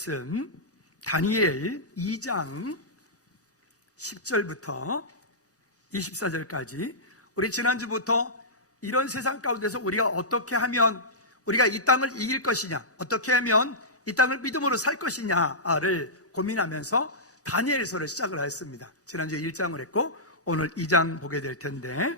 말씀 다니엘 2장 10절부터 24절까지 우리 지난주부터 이런 세상 가운데서 우리가 어떻게 하면 우리가 이 땅을 이길 것이냐, 어떻게 하면 이 땅을 믿음으로 살 것이냐를 고민하면서 다니엘서를 시작을 했습니다. 지난주에 1장을 했고 오늘 2장 보게 될 텐데,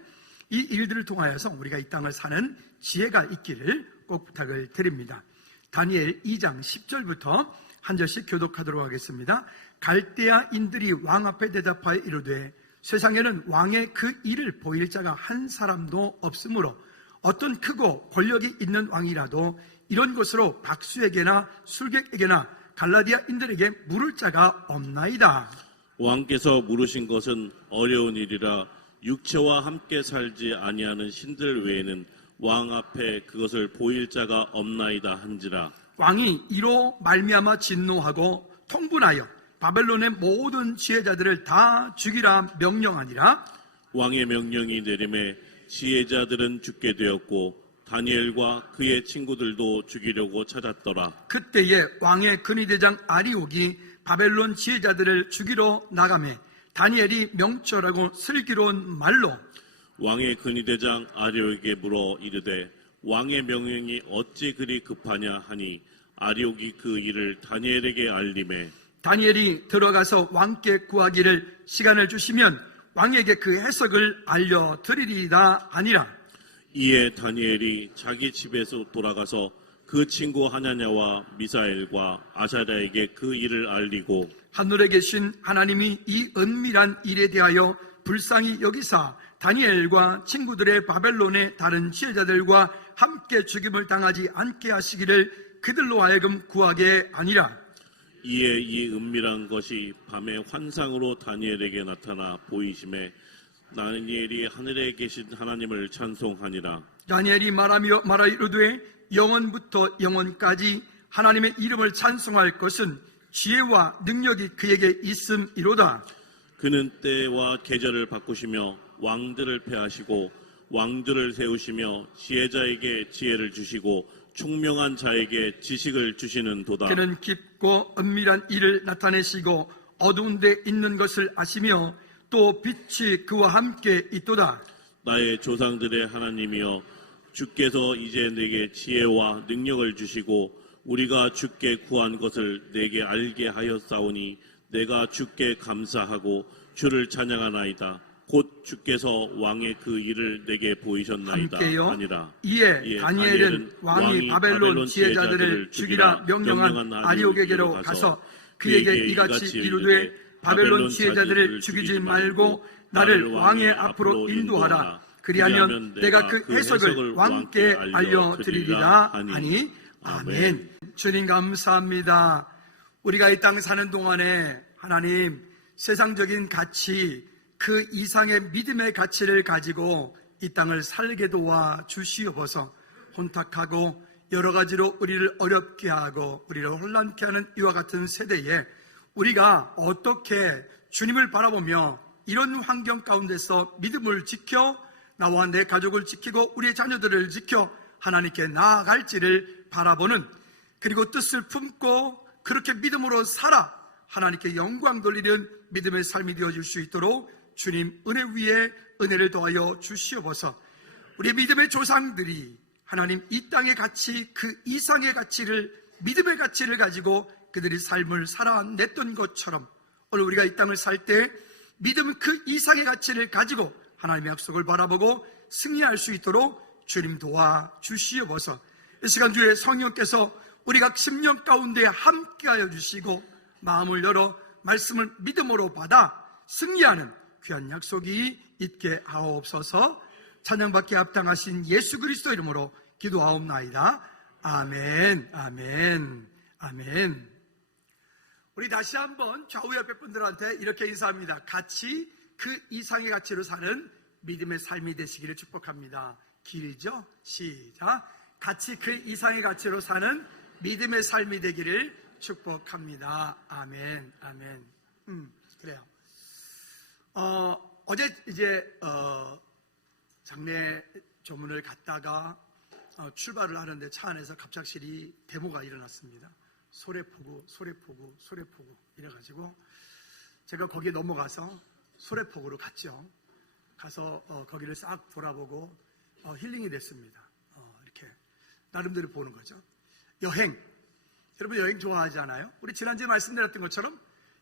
이 일들을 통하여서 우리가 이 땅을 사는 지혜가 있기를 꼭 부탁을 드립니다. 다니엘 2장 10절부터 한 절씩 교독하도록 하겠습니다. 갈대아인들이 왕 앞에 대답하여 이르되 세상에는 왕의 그 일을 보일 자가 한 사람도 없으므로 어떤 크고 권력이 있는 왕이라도 이런 것으로 박수에게나 술객에게나 갈라디아인들에게 물을 자가 없나이다. 왕께서 물으신 것은 어려운 일이라 육체와 함께 살지 아니하는 신들 외에는 왕 앞에 그것을 보일 자가 없나이다 한지라. 왕이 이로 말미암아 진노하고 통분하여 바벨론의 모든 지혜자들을 다 죽이라 명령하니라. 왕의 명령이 내림에 지혜자들은 죽게 되었고 다니엘과 그의 친구들도 죽이려고 찾았더라. 그때에 왕의 근위대장 아리옥이 바벨론 지혜자들을 죽이러 나가매 다니엘이 명철하고 슬기로운 말로 왕의 근위대장 아리옥에게 물어 이르되 왕의 명령이 어찌 그리 급하냐 하니 아리옥이 그 일을 다니엘에게 알림해 다니엘이 들어가서 왕께 구하기를 시간을 주시면 왕에게 그 해석을 알려드리리다 하니라. 이에 다니엘이 자기 집에서 돌아가서 그 친구 하나냐와 미사엘과 아사랴에게 그 일을 알리고 하늘에 계신 하나님이 이 은밀한 일에 대하여 불쌍히 여기사 다니엘과 친구들의 바벨론의 다른 지혜자들과 함께 죽임을 당하지 않게 하시기를 그들로 하여금 구하게 아니라. 이에 이 은밀한 것이 밤에 환상으로 다니엘에게 나타나 보이심에 다니엘이 하늘에 계신 하나님을 찬송하니라. 다니엘이 말하 이르되 영원부터 영원까지 하나님의 이름을 찬송할 것은 지혜와 능력이 그에게 있음이로다. 그는 때와 계절을 바꾸시며 왕들을 패하시고 왕들을 세우시며 지혜자에게 지혜를 주시고 총명한 자에게 지식을 주시는 도다. 그는 깊고 은밀한 일을 나타내시고 어두운 데 있는 것을 아시며 또 빛이 그와 함께 있도다. 나의 조상들의 하나님이여 주께서 이제 내게 지혜와 능력을 주시고 우리가 주께 구한 것을 내게 알게 하였사오니 내가 주께 감사하고 주를 찬양하나이다. 곧 주께서 왕의 그 일을 내게 보이셨나이다 하니라. 이에 다니엘은 왕이 바벨론 지혜자들을 죽이라 명령한 아리옥에게로 가서 그에게 이같이 이르되 바벨론 지혜자들을 죽이지 말고 나를 왕의 앞으로 인도하라. 그리하면 내가 그 해석을 왕께 알려드리리라 하니. 아멘. 주님 감사합니다. 우리가 이 땅 사는 동안에 하나님 세상적인 가치, 그 이상의 믿음의 가치를 가지고 이 땅을 살게 도와 주시옵소서. 혼탁하고 여러 가지로 우리를 어렵게 하고 우리를 혼란케 하는 이와 같은 세대에 우리가 어떻게 주님을 바라보며 이런 환경 가운데서 믿음을 지켜 나와 내 가족을 지키고 우리의 자녀들을 지켜 하나님께 나아갈지를 바라보는, 그리고 뜻을 품고 그렇게 믿음으로 살아 하나님께 영광 돌리는 믿음의 삶이 되어질 수 있도록 주님 은혜 위에 은혜를 더하여 주시옵소서. 우리의 믿음의 조상들이 하나님 이 땅의 가치, 그 이상의 가치를, 믿음의 가치를 가지고 그들이 삶을 살아냈던 것처럼 오늘 우리가 이 땅을 살 때 믿음 그 이상의 가치를 가지고 하나님의 약속을 바라보고 승리할 수 있도록 주님 도와주시옵소서. 이 시간 주에 성령께서 우리가 10년 가운데 함께하여 주시고 마음을 열어 말씀을 믿음으로 받아 승리하는 귀한 약속이 있게 하옵소서. 찬양받기에 합당하신 예수 그리스도 이름으로 기도하옵나이다. 아멘, 아멘, 아멘. 우리 다시 한번 좌우 옆에 분들한테 이렇게 인사합니다. 같이 그 이상의 가치로 사는 믿음의 삶이 되시기를 축복합니다. 길죠? 시작. 같이 그 이상의 가치로 사는 믿음의 삶이 되기를 축복합니다. 아멘, 아멘. 그래요. 어제 이제 장례 조문을 갔다가 출발을 하는데 차 안에서 갑작스레 데모가 일어났습니다. 소래포구 이래가지고 제가 거기에 넘어가서 소래포구로 갔죠. 가서 거기를 싹 돌아보고 힐링이 됐습니다. 이렇게 나름대로 보는 거죠. 여행, 여러분 여행 좋아하지 않아요? 우리 지난주에 말씀드렸던 것처럼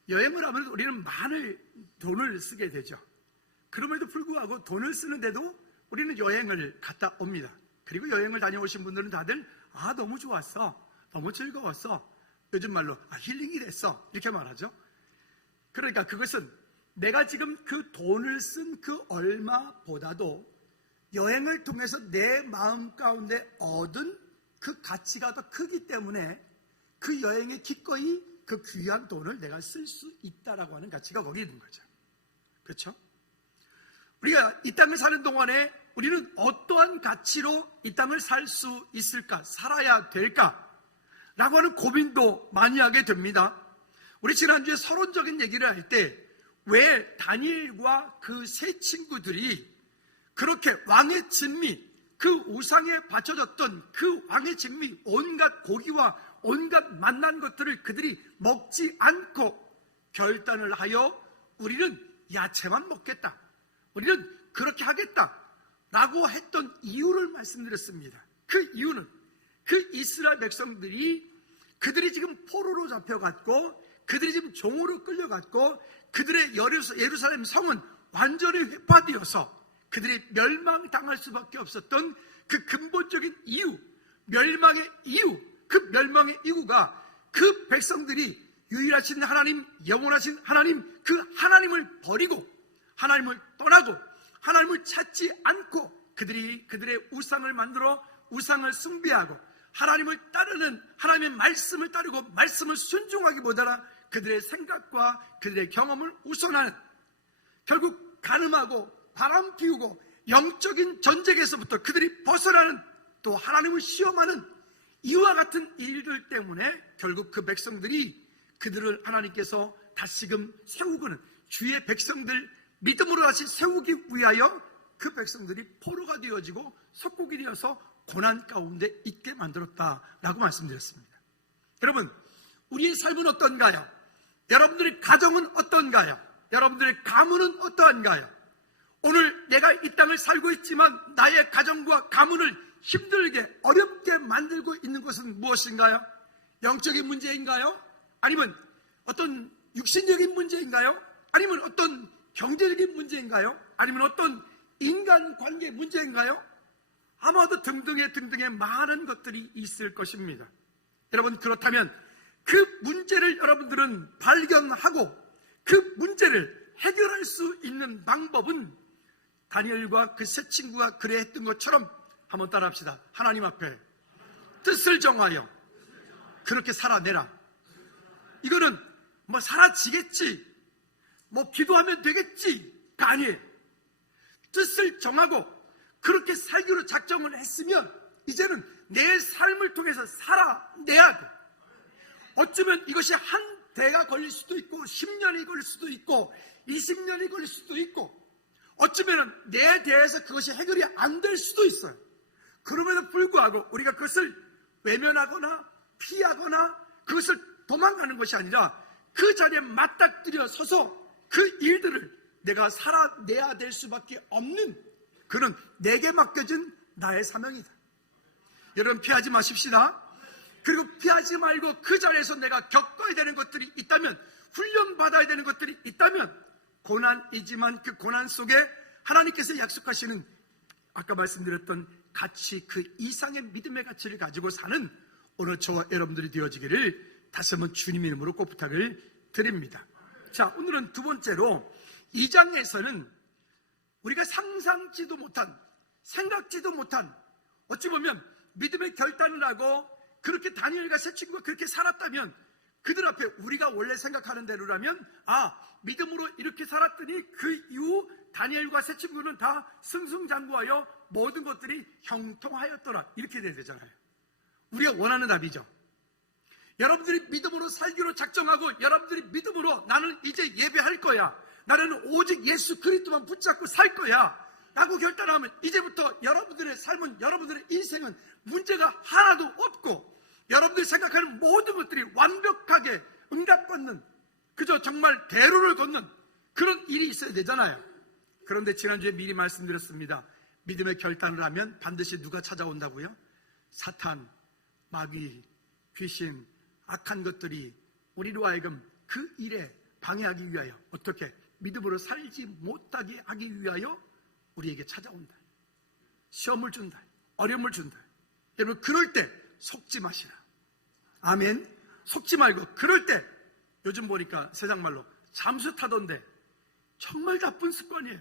여행을 하면 우리는 많은 돈을 쓰게 되죠. 그럼에도 불구하고 돈을 쓰는데도 우리는 여행을 갔다 옵니다. 그리고 여행을 다녀오신 분들은 다들 너무 좋았어, 너무 즐거웠어, 요즘 말로 힐링이 됐어 이렇게 말하죠. 그러니까 그것은 내가 지금 그 돈을 쓴 그 얼마보다도 여행을 통해서 내 마음 가운데 얻은 그 가치가 더 크기 때문에 그 여행에 기꺼이 그 귀한 돈을 내가 쓸 수 있다라고 하는 가치가 거기에 있는 거죠. 그렇죠? 우리가 이 땅을 사는 동안에 우리는 어떠한 가치로 이 땅을 살 수 있을까, 살아야 될까 라고 하는 고민도 많이 하게 됩니다. 우리 지난주에 서론적인 얘기를 할 때 왜 다니엘과 그 세 친구들이 그렇게 왕의 진미, 그 우상에 바쳐졌던 그 왕의 진미, 온갖 고기와 온갖 맛난 것들을 그들이 먹지 않고 결단을 하여 우리는 야채만 먹겠다, 우리는 그렇게 하겠다 라고 했던 이유를 말씀드렸습니다. 그 이유는 그 이스라엘 백성들이 그들이 지금 포로로 잡혀갔고 그들이 지금 종으로 끌려갔고 그들의 예루살렘 성은 완전히 회파되어서 그들이 멸망당할 수밖에 없었던 그 근본적인 이유, 멸망의 이유, 그 멸망의 이유가 그 백성들이 유일하신 하나님, 영원하신 하나님, 그 하나님을 버리고 하나님을 떠나고 하나님을 찾지 않고 그들이 그들의 우상을 만들어 우상을 숭배하고 하나님을 따르는, 하나님의 말씀을 따르고 말씀을 순종하기보다는 그들의 생각과 그들의 경험을 우선하는, 결국 간음하고 바람 피우고 영적인 전쟁에서부터 그들이 벗어나는, 또 하나님을 시험하는 이와 같은 일들 때문에 결국 그 백성들이 그들을 하나님께서 다시금 세우고는 주의 백성들 믿음으로 다시 세우기 위하여 그 백성들이 포로가 되어지고 속국이 되어서 고난 가운데 있게 만들었다라고 말씀드렸습니다. 여러분, 우리의 삶은 어떤가요? 여러분들의 가정은 어떤가요? 여러분들의 가문은 어떠한가요? 오늘 내가 이 땅을 살고 있지만 나의 가정과 가문을 힘들게 어렵게 만들고 있는 것은 무엇인가요? 영적인 문제인가요? 아니면 어떤 육신적인 문제인가요? 아니면 어떤 경제적인 문제인가요? 아니면 어떤 인간관계 문제인가요? 아마도 등등의 많은 것들이 있을 것입니다. 여러분, 그렇다면 그 문제를 여러분들은 발견하고 그 문제를 해결할 수 있는 방법은 다니엘과 그 세 친구가 그래 했던 것처럼 한번 따라합시다. 하나님 앞에 뜻을 정하여 그렇게 살아내라. 이거는 뭐 사라지겠지, 뭐 기도하면 되겠지가 아니에요. 뜻을 정하고 그렇게 살기로 작정을 했으면 이제는 내 삶을 통해서 살아내야 돼. 어쩌면 이것이 한 대가 걸릴 수도 있고 10년이 걸릴 수도 있고 20년이 걸릴 수도 있고 어쩌면 내 대해서 그것이 해결이 안 될 수도 있어요. 그럼에도 불구하고 우리가 그것을 외면하거나 피하거나 그것을 도망가는 것이 아니라 그 자리에 맞닥뜨려 서서 그 일들을 내가 살아내야 될 수밖에 없는, 그는 내게 맡겨진 나의 사명이다. 여러분, 피하지 마십시다. 그리고 피하지 말고 그 자리에서 내가 겪어야 되는 것들이 있다면, 훈련받아야 되는 것들이 있다면 고난이지만 그 고난 속에 하나님께서 약속하시는 아까 말씀드렸던 가치, 그 이상의 믿음의 가치를 가지고 사는 오늘 저와 여러분들이 되어지기를 다시 한번 주님의 이름으로 꼭 부탁을 드립니다. 자, 오늘은 두 번째로 2장에서는 우리가 상상지도 못한, 생각지도 못한, 어찌 보면 믿음의 결단을 하고 그렇게 다니엘과 세 친구가 그렇게 살았다면 그들 앞에 우리가 원래 생각하는 대로라면 믿음으로 이렇게 살았더니 그 이후 다니엘과 세 친구는 다 승승장구하여 모든 것들이 형통하였더라, 이렇게 돼야 되잖아요. 우리가 원하는 답이죠. 여러분들이 믿음으로 살기로 작정하고 여러분들이 믿음으로 나는 이제 예배할 거야, 나는 오직 예수 그리스도만 붙잡고 살 거야 라고 결단하면 이제부터 여러분들의 삶은, 여러분들의 인생은 문제가 하나도 없고 여러분들이 생각하는 모든 것들이 완벽하게 응답받는, 그저 정말 대로를 걷는 그런 일이 있어야 되잖아요. 그런데 지난주에 미리 말씀드렸습니다. 믿음의 결단을 하면 반드시 누가 찾아온다고요? 사탄, 마귀, 귀신, 악한 것들이 우리로 하여금 그 일에 방해하기 위하여, 어떻게? 믿음으로 살지 못하게 하기 위하여 우리에게 찾아온다. 시험을 준다. 어려움을 준다. 여러분, 그럴 때 속지 마시라. 아멘. 속지 말고, 그럴 때 요즘 보니까 세상 말로 잠수 타던데 정말 나쁜 습관이에요.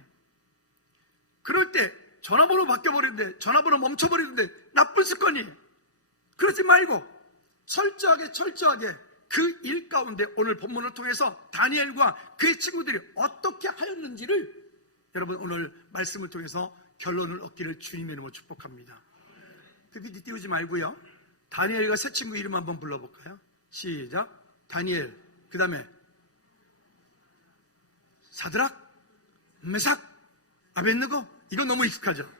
그럴 때 전화번호 바뀌어버리는데, 전화번호 멈춰버리는데 나쁜 습관이에요. 그러지 말고 철저하게 그 일 가운데 오늘 본문을 통해서 다니엘과 그의 친구들이 어떻게 하였는지를 여러분 오늘 말씀을 통해서 결론을 얻기를 주님의 이름으로 축복합니다. PPT 띄우지 말고요. 다니엘과 세 친구 이름 한번 불러볼까요? 시작. 다니엘, 그 다음에 사드락, 메삭, 아벳느고. 이건 너무 익숙하죠?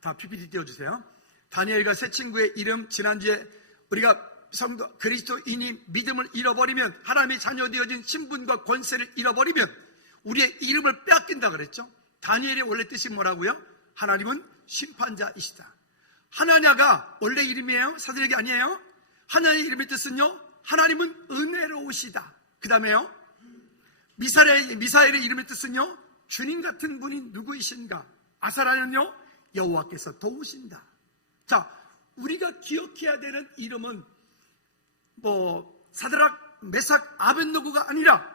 다 PPT 띄워주세요. 다니엘과 세 친구의 이름, 지난주에 우리가 성도 그리스도인이 믿음을 잃어버리면, 하나님의 자녀 되어진 신분과 권세를 잃어버리면 우리의 이름을 빼앗긴다 그랬죠. 다니엘의 원래 뜻이 뭐라고요? 하나님은 심판자이시다. 하나냐가 원래 이름이에요? 사드락이 아니에요? 하나님의 이름의 뜻은요, 하나님은 은혜로우시다. 그 다음에요, 미사엘의 이름의 뜻은요, 주님 같은 분이 누구이신가? 아사라는요, 여호와께서 도우신다. 자, 우리가 기억해야 되는 이름은 사드락, 메삭, 아벳느고가 아니라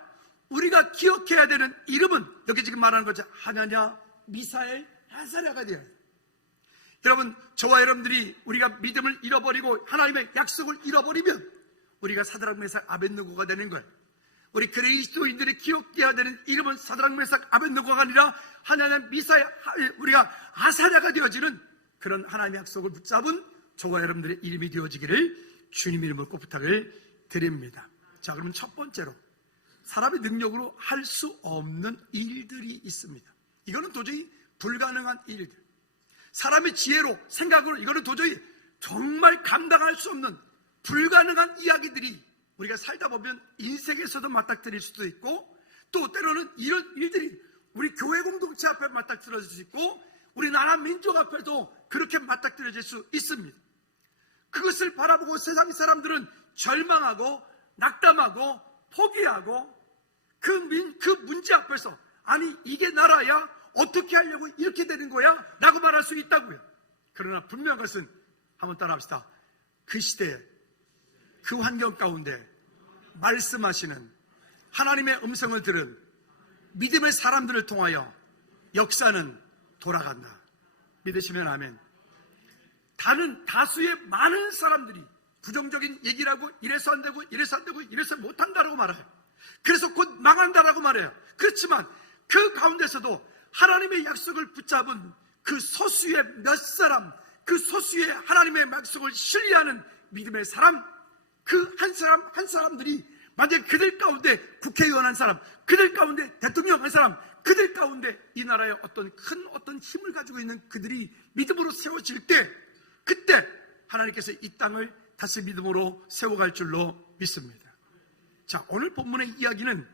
우리가 기억해야 되는 이름은 여기 지금 말하는 거죠. 하나냐, 미사엘, 아사랴가 되어야 돼요. 여러분, 저와 여러분들이 우리가 믿음을 잃어버리고 하나님의 약속을 잃어버리면 우리가 사드락, 메삭, 아벳느고가 되는 거예요. 우리 그리스도인들이 기억해야 되는 이름은 사드락, 메삭, 아벳느고가 아니라 하나님, 미사엘, 우리가 아사랴가 되어지는 그런 하나님의 약속을 붙잡은 저와 여러분들의 이름이 되어지기를 주님 이름으로 꼭 부탁을 드립니다. 자, 그러면 첫 번째로 사람의 능력으로 할 수 없는 일들이 있습니다. 이거는 도저히 불가능한 일들. 사람의 지혜로, 생각으로 이거는 도저히 정말 감당할 수 없는 불가능한 이야기들이 우리가 살다 보면 인생에서도 맞닥뜨릴 수도 있고, 또 때로는 이런 일들이 우리 교회 공동체 앞에 맞닥뜨려질 수 있고, 우리나라 민족 앞에도 그렇게 맞닥뜨려질 수 있습니다. 그것을 바라보고 세상 사람들은 절망하고 낙담하고 포기하고 그 문제 앞에서, 아니 이게 나라야? 어떻게 하려고 이렇게 되는 거야? 라고 말할 수 있다고요. 그러나 분명한 것은, 한번 따라합시다. 그 시대에, 그 환경 가운데 말씀하시는 하나님의 음성을 들은 믿음의 사람들을 통하여 역사는 돌아간다. 믿으시면 아멘. 다수의 많은 사람들이 부정적인 얘기를 하고, 이래서 안 되고 이래서 안 되고 이래서 못한다라고 말해요. 그래서 곧 망한다라고 말해요. 그렇지만 그 가운데서도 하나님의 약속을 붙잡은 그 소수의 몇 사람, 그 소수의 하나님의 약속을 신뢰하는 믿음의 사람, 그 한 사람 한 사람들이 만약 그들 가운데 국회의원 한 사람, 그들 가운데 대통령 한 사람, 그들 가운데 이 나라의 어떤 힘을 가지고 있는 그들이 믿음으로 세워질 때, 그때 하나님께서 이 땅을 다시 믿음으로 세워갈 줄로 믿습니다. 자, 오늘 본문의 이야기는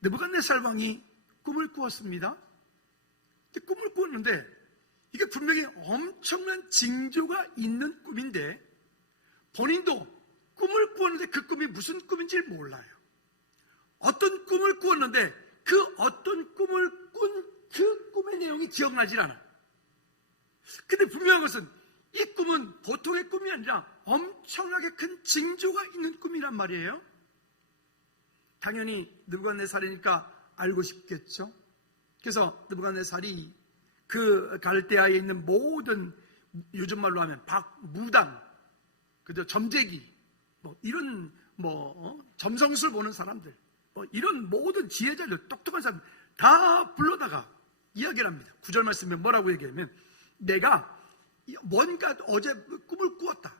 느부갓네살 왕이 꿈을 꾸었습니다. 꿈을 꾸었는데 이게 분명히 엄청난 징조가 있는 꿈인데, 본인도 꿈을 꾸었는데 그 꿈이 무슨 꿈인지 몰라요. 어떤 꿈을 꾸었는데 그 어떤 꿈을 꾼 그 꿈의 내용이 기억나질 않아요. 근데 분명한 것은 이 꿈은 보통의 꿈이 아니라 엄청나게 큰 징조가 있는 꿈이란 말이에요. 당연히 느부갓네살이니까 알고 싶겠죠. 그래서 느부갓네살이 그 갈대아에 있는 모든, 요즘 말로 하면 무당, 그저 점쟁이, 이런 점성술 보는 사람들, 이런 모든 지혜자들, 똑똑한 사람들 다 불러다가 이야기를 합니다. 9절 말씀에 뭐라고 얘기하면, 내가 뭔가 어제 꿈을 꾸었다.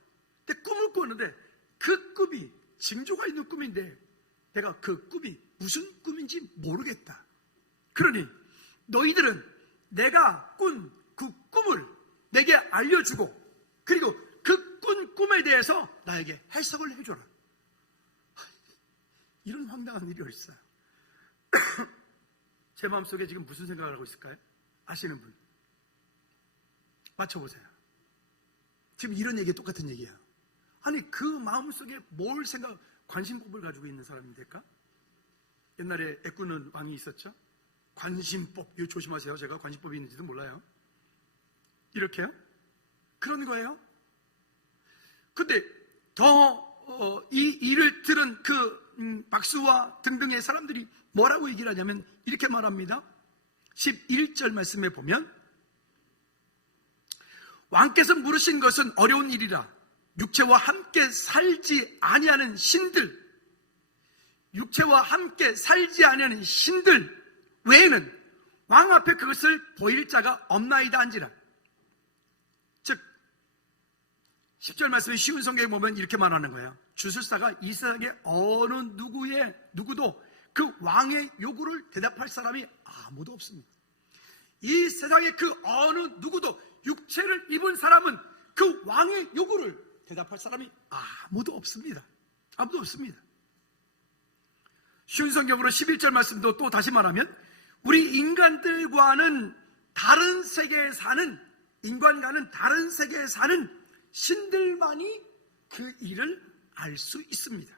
근데 꿈을 꾸었는데 그 꿈이 징조가 있는 꿈인데 내가 그 꿈이 무슨 꿈인지 모르겠다. 그러니 너희들은 내가 꾼 그 꿈을 내게 알려주고, 그리고 그 꾼 꿈의 복음에 대해서 나에게 해석을 해줘라. 이런 황당한 일이 어딨어요? 제 마음속에 지금 무슨 생각을 하고 있을까요? 아시는 분 맞춰보세요. 지금 이런 얘기 똑같은 얘기예요. 아니 그 마음속에 뭘 관심법을 가지고 있는 사람이 될까? 옛날에 애꾸는 왕이 있었죠. 관심법, 이거 조심하세요. 제가 관심법이 있는지도 몰라요. 이렇게요? 그런 거예요. 근데 이 일을 들은 그 박수와 등등의 사람들이 뭐라고 얘기를 하냐면 이렇게 말합니다. 11절 말씀에 보면 왕께서 물으신 것은 어려운 일이라 육체와 함께 살지 아니하는 신들, 육체와 함께 살지 아니하는 신들 외에는 왕 앞에 그것을 보일 자가 없나이다 한지라. 즉 10절 말씀에 쉬운 성경에 보면 이렇게 말하는 거예요. 주술사가 이 세상에 어느 누구도 그 왕의 요구를 대답할 사람이 아무도 없습니다. 이 세상에 그 어느 누구도 육체를 입은 사람은 그 왕의 요구를 대답할 사람이 아무도 없습니다. 아무도 없습니다. 쉬운 성경으로 11절 말씀도 또 다시 말하면 우리 인간과는 다른 세계에 사는 신들만이 그 일을 알 수 있습니다.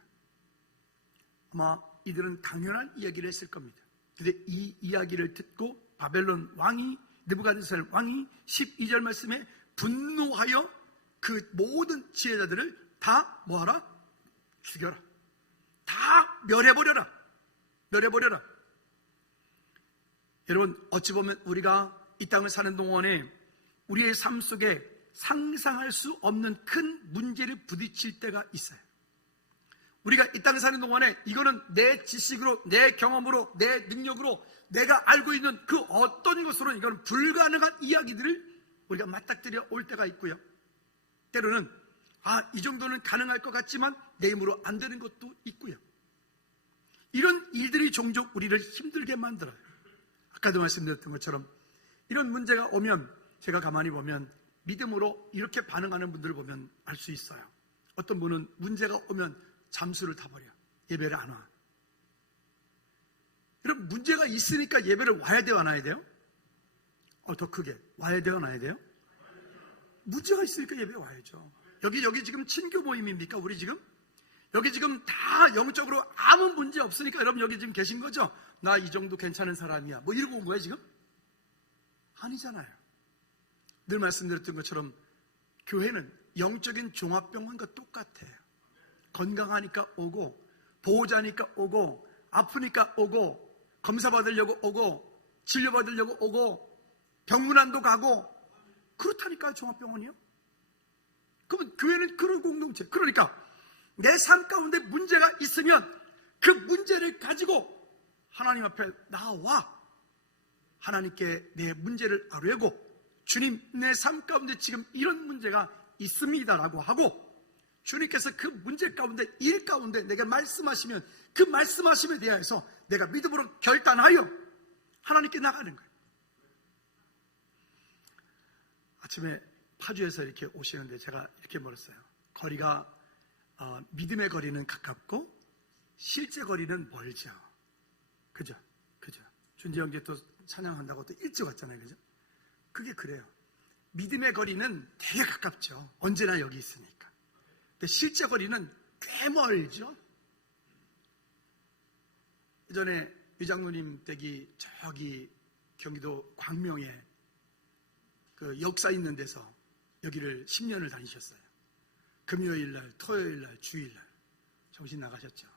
아마 이들은 당연한 이야기를 했을 겁니다. 그런데 이 이야기를 듣고 바벨론 왕이 느부갓네살 왕이 12절 말씀에 분노하여 그 모든 지혜자들을 다 뭐하라? 죽여라. 다 멸해버려라. 여러분 어찌 보면 우리가 이 땅을 사는 동안에 우리의 삶 속에 상상할 수 없는 큰 문제를 부딪힐 때가 있어요. 우리가 이 땅을 사는 동안에 이거는 내 지식으로, 내 경험으로, 내 능력으로 내가 알고 있는 그 어떤 것으로는 이거는 불가능한 이야기들을 우리가 맞닥뜨려 올 때가 있고요. 때로는 이 정도는 가능할 것 같지만 내 힘으로 안 되는 것도 있고요. 이런 일들이 종종 우리를 힘들게 만들어요. 아까도 말씀드렸던 것처럼 이런 문제가 오면 제가 가만히 보면 믿음으로 이렇게 반응하는 분들을 보면 알 수 있어요. 어떤 분은 문제가 오면 잠수를 타버려. 예배를 안 와. 여러분 문제가 있으니까 예배를 와야 돼요? 안 와야 돼요? 더 크게 와야 돼요? 안 와야 돼요? 문제가 있으니까 예배에 와야죠. 여기 지금 친교 모임입니까? 우리 지금? 여기 지금 다 영적으로 아무 문제 없으니까 여러분 여기 지금 계신 거죠? 나 이 정도 괜찮은 사람이야 뭐 이러고 온 거야 지금? 아니잖아요. 늘 말씀드렸던 것처럼 교회는 영적인 종합병원과 똑같아요. 건강하니까 오고 보호자니까 오고 아프니까 오고 검사 받으려고 오고 진료 받으려고 오고 병문안도 가고 그렇다니까요. 종합병원이요. 그러면 교회는 그런 공동체. 그러니까 내 삶 가운데 문제가 있으면 그 문제를 가지고 하나님 앞에 나와 하나님께 내 문제를 아뢰고 주님 내 삶 가운데 지금 이런 문제가 있습니다라고 하고 주님께서 그 문제 가운데 일 가운데 내게 말씀하시면 그 말씀하심에 대해서 내가 믿음으로 결단하여 하나님께 나가는 거예요. 아침에 파주에서 이렇게 오시는데 제가 이렇게 물었어요. 거리가 믿음의 거리는 가깝고 실제 거리는 멀죠. 그죠? 준지영 제 또 찬양한다고 또 일찍 왔잖아요. 그죠? 그게 그래요. 믿음의 거리는 되게 가깝죠. 언제나 여기 있으니까. 근데 실제 거리는 꽤 멀죠. 예전에 유장로님 댁이 저기 경기도 광명에 그 역사 있는 데서 여기를 10년을 다니셨어요. 금요일날, 토요일날, 주일날 정신 나가셨죠.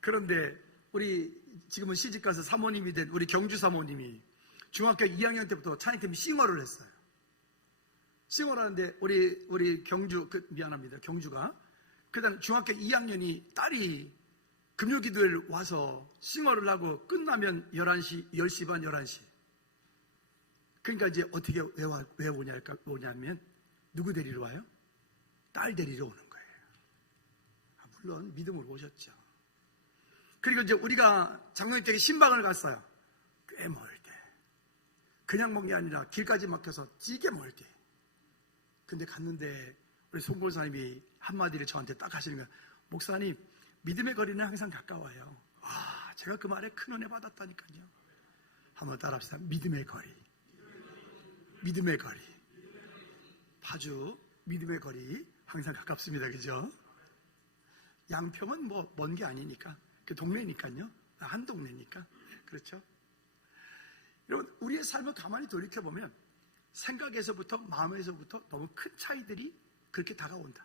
그런데 우리 지금은 시집가서 사모님이 된 우리 경주 사모님이 중학교 2학년 때부터 찬양팀 싱어를 했어요. 싱어를 하는데 우리 경주 미안합니다. 경주가 그다음 중학교 2학년이 딸이 금요기도회를 와서 싱어를 하고 끝나면 11시, 10시 반, 11시. 그러니까 이제 어떻게 왜 오냐면 누구 데리러 와요? 딸 데리러 오는 거예요. 물론 믿음으로 오셨죠. 그리고 이제 우리가 장로님 댁에 신방을 갔어요. 꽤 멀 때. 그냥 먹는 게 아니라 길까지 막혀서 찌게 멀 때. 근데 갔는데 우리 송골사님이 한마디를 저한테 딱 하시는 거예요. 목사님, 믿음의 거리는 항상 가까워요. 제가 그 말에 큰 은혜 받았다니까요. 한번 따라합시다. 믿음의 거리. 믿음의 거리. 파주 믿음의 거리 항상 가깝습니다. 그죠? 양평은 뭐 먼 게 아니니까, 그 동네니까요. 한 동네니까. 그렇죠? 여러분, 우리의 삶을 가만히 돌이켜보면 생각에서부터 마음에서부터 너무 큰 차이들이 그렇게 다가온다.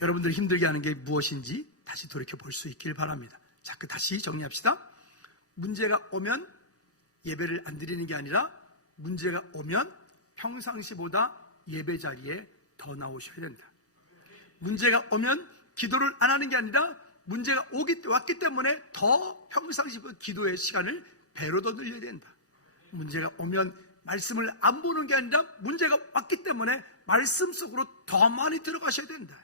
여러분들이 힘들게 하는 게 무엇인지 다시 돌이켜볼 수 있길 바랍니다. 자, 다시 정리합시다. 문제가 오면 예배를 안 드리는 게 아니라 문제가 오면 평상시보다 예배 자리에 더 나오셔야 된다. 문제가 오면 기도를 안 하는 게 아니라 문제가 왔기 때문에 더 평상시보다 기도의 시간을 배로 더 늘려야 된다. 문제가 오면 말씀을 안 보는 게 아니라 문제가 왔기 때문에 말씀 속으로 더 많이 들어가셔야 된다.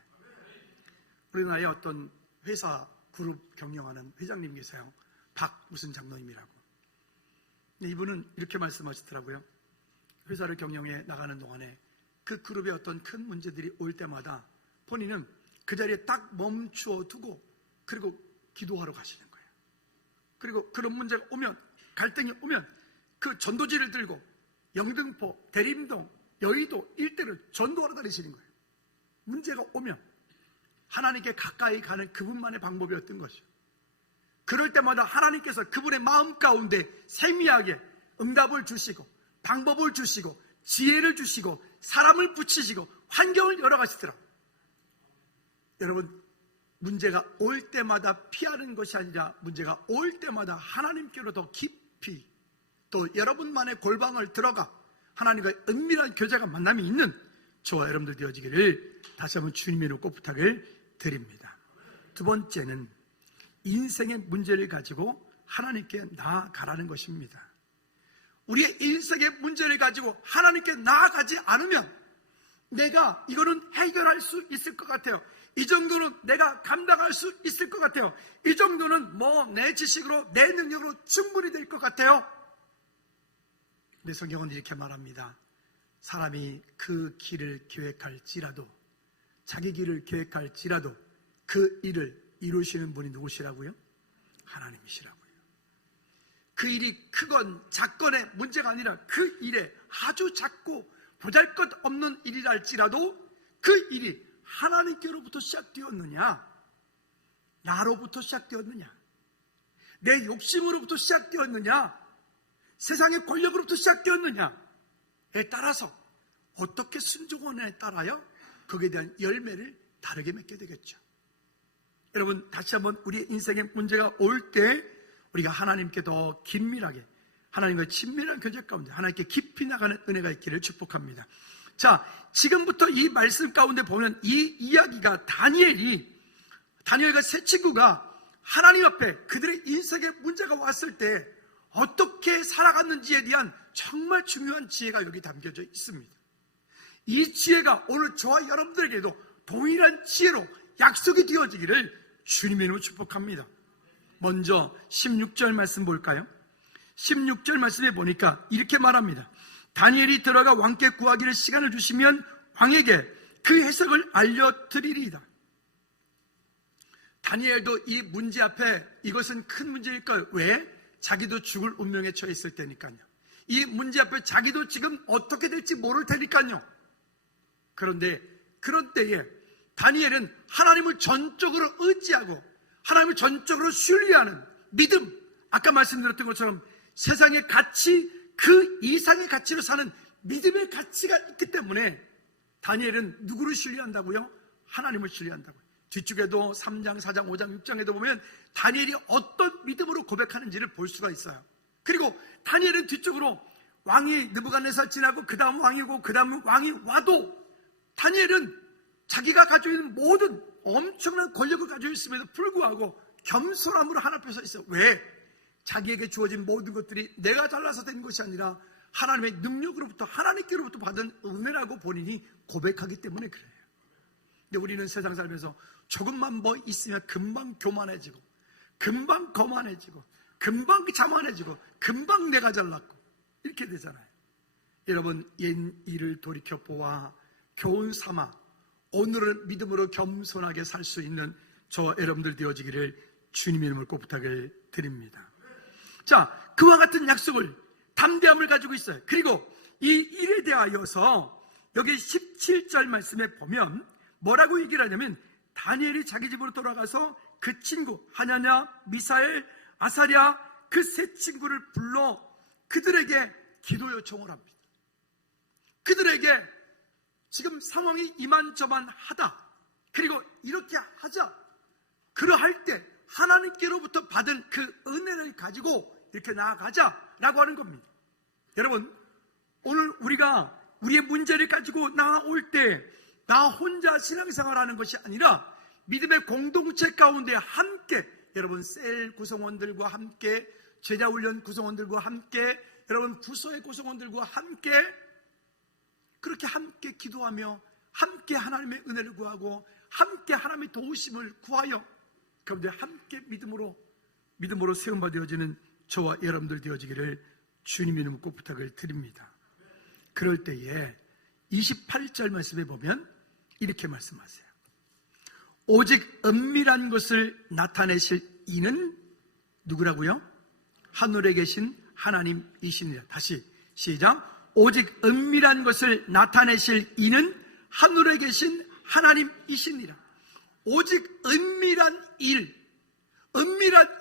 우리나라의 어떤 회사 그룹 경영하는 회장님 계세요. 박 무슨 장로님이라고. 이분은 이렇게 말씀하시더라고요. 회사를 경영해 나가는 동안에 그 그룹에 어떤 큰 문제들이 올 때마다 본인은 그 자리에 딱 멈추어 두고 그리고 기도하러 가시는 거예요. 그리고 그런 문제가 오면, 갈등이 오면 그 전도지를 들고 영등포, 대림동, 여의도 일대를 전도하러 다니시는 거예요. 문제가 오면 하나님께 가까이 가는 그분만의 방법이었던 것이죠. 그럴 때마다 하나님께서 그분의 마음 가운데 세미하게 응답을 주시고 방법을 주시고 지혜를 주시고 사람을 붙이시고 환경을 열어가시더라고요. 여러분, 문제가 올 때마다 피하는 것이 아니라 문제가 올 때마다 하나님께로 더 깊이 또 여러분만의 골방을 들어가 하나님과의 은밀한 교제가 만남이 있는 저와 여러분들 되어지기를 다시 한번 주님의 이름으로 꼭 부탁을 드립니다. 두 번째는 인생의 문제를 가지고 하나님께 나아가라는 것입니다. 우리의 인생의 문제를 가지고 하나님께 나아가지 않으면 내가 이거는 해결할 수 있을 것 같아요. 이 정도는 내가 감당할 수 있을 것 같아요. 이 정도는 뭐 내 지식으로 내 능력으로 충분히 될 것 같아요. 근데 성경은 이렇게 말합니다. 사람이 그 길을 계획할지라도, 자기 길을 계획할지라도 그 일을 이루시는 분이 누구시라고요? 하나님이시라고요. 그 일이 크건 작건의 문제가 아니라 그 일에 아주 작고 보잘것없는 일이라 할지라도 그 일이 하나님께로부터 시작되었느냐, 나로부터 시작되었느냐, 내 욕심으로부터 시작되었느냐, 세상의 권력으로부터 시작되었느냐에 따라서 어떻게 순종하느냐에 따라요 거기에 대한 열매를 다르게 맺게 되겠죠. 여러분, 다시 한번 우리의 인생의 문제가 올 때 우리가 하나님께 더 긴밀하게, 하나님과의 친밀한 교제 가운데 하나님께 깊이 나가는 은혜가 있기를 축복합니다. 자, 지금부터 이 말씀 가운데 보면 이 이야기가 다니엘과 세 친구가 하나님 앞에 그들의 인생의 문제가 왔을 때 어떻게 살아갔는지에 대한 정말 중요한 지혜가 여기 담겨져 있습니다. 이 지혜가 오늘 저와 여러분들에게도 동일한 지혜로 약속이 되어지기를 주님의 이름으로 축복합니다. 먼저 16절 말씀 볼까요? 16절 말씀에 보니까 이렇게 말합니다. 다니엘이 들어가 왕께 구하기를 시간을 주시면 왕에게 그 해석을 알려드리리이다. 다니엘도 이 문제 앞에 이것은 큰 문제일까요? 왜? 자기도 죽을 운명에 처해 있을 때니까요. 이 문제 앞에 자기도 지금 어떻게 될지 모를 테니까요. 그런데 그런 때에 다니엘은 하나님을 전적으로 의지하고 하나님을 전적으로 신뢰하는 믿음, 아까 말씀드렸던 것처럼 세상의 가치, 그 이상의 가치로 사는 믿음의 가치가 있기 때문에 다니엘은 누구를 신뢰한다고요? 하나님을 신뢰한다고요. 뒤쪽에도 3장, 4장, 5장, 6장에도 보면 다니엘이 어떤 믿음으로 고백하는지를 볼 수가 있어요. 그리고 다니엘은 뒤쪽으로 왕이 느부갓네살 지나고 그 다음 왕이고 그 다음 왕이 와도 다니엘은 자기가 가지고 있는 모든 엄청난 권력을 가지고 있음에도 불구하고 겸손함으로 하나님 앞에 서 있어요. 왜? 자기에게 주어진 모든 것들이 내가 잘나서 된 것이 아니라 하나님의 능력으로부터, 하나님께로부터 받은 은혜라고 본인이 고백하기 때문에 그래요. 근데 우리는 세상 살면서 조금만 뭐 있으면 금방 교만해지고, 금방 거만해지고, 금방 자만해지고, 금방 내가 잘났고 이렇게 되잖아요. 여러분 옛 일을 돌이켜 보아 교훈 삼아 오늘은 믿음으로 겸손하게 살 수 있는 저와 여러분들 되어지기를 주님의 이름으로 꼭 부탁을 드립니다. 자, 그와 같은 약속을 담대함을 가지고 있어요. 그리고 이 일에 대하여서 여기 17절 말씀에 보면 뭐라고 얘기를 하냐면 다니엘이 자기 집으로 돌아가서 그 친구 하냐냐, 미사엘, 아사랴 그 세 친구를 불러 그들에게 기도 요청을 합니다. 그들에게 지금 상황이 이만저만하다. 그리고 이렇게 하자. 그러할 때 하나님께로부터 받은 그 은혜를 가지고 이렇게 나아가자라고 하는 겁니다. 여러분, 오늘 우리가 우리의 문제를 가지고 나올 때 나 혼자 신앙생활하는 것이 아니라 믿음의 공동체 가운데 함께 여러분 셀 구성원들과 함께 제자훈련 구성원들과 함께 여러분 부서의 구성원들과 함께 그렇게 함께 기도하며 함께 하나님의 은혜를 구하고 함께 하나님의 도우심을 구하여 그런데 함께 믿음으로 세움받아지는 저와 여러분들 되어지기를 주님의 이름으로 꼭 부탁을 드립니다. 그럴 때에 28절 말씀에 보면 이렇게 말씀하세요. 오직 은밀한 것을 나타내실 이는 누구라고요? 하늘에 계신 하나님이시니라. 다시 시작. 오직 은밀한 것을 나타내실 이는 하늘에 계신 하나님이시니라. 오직 은밀한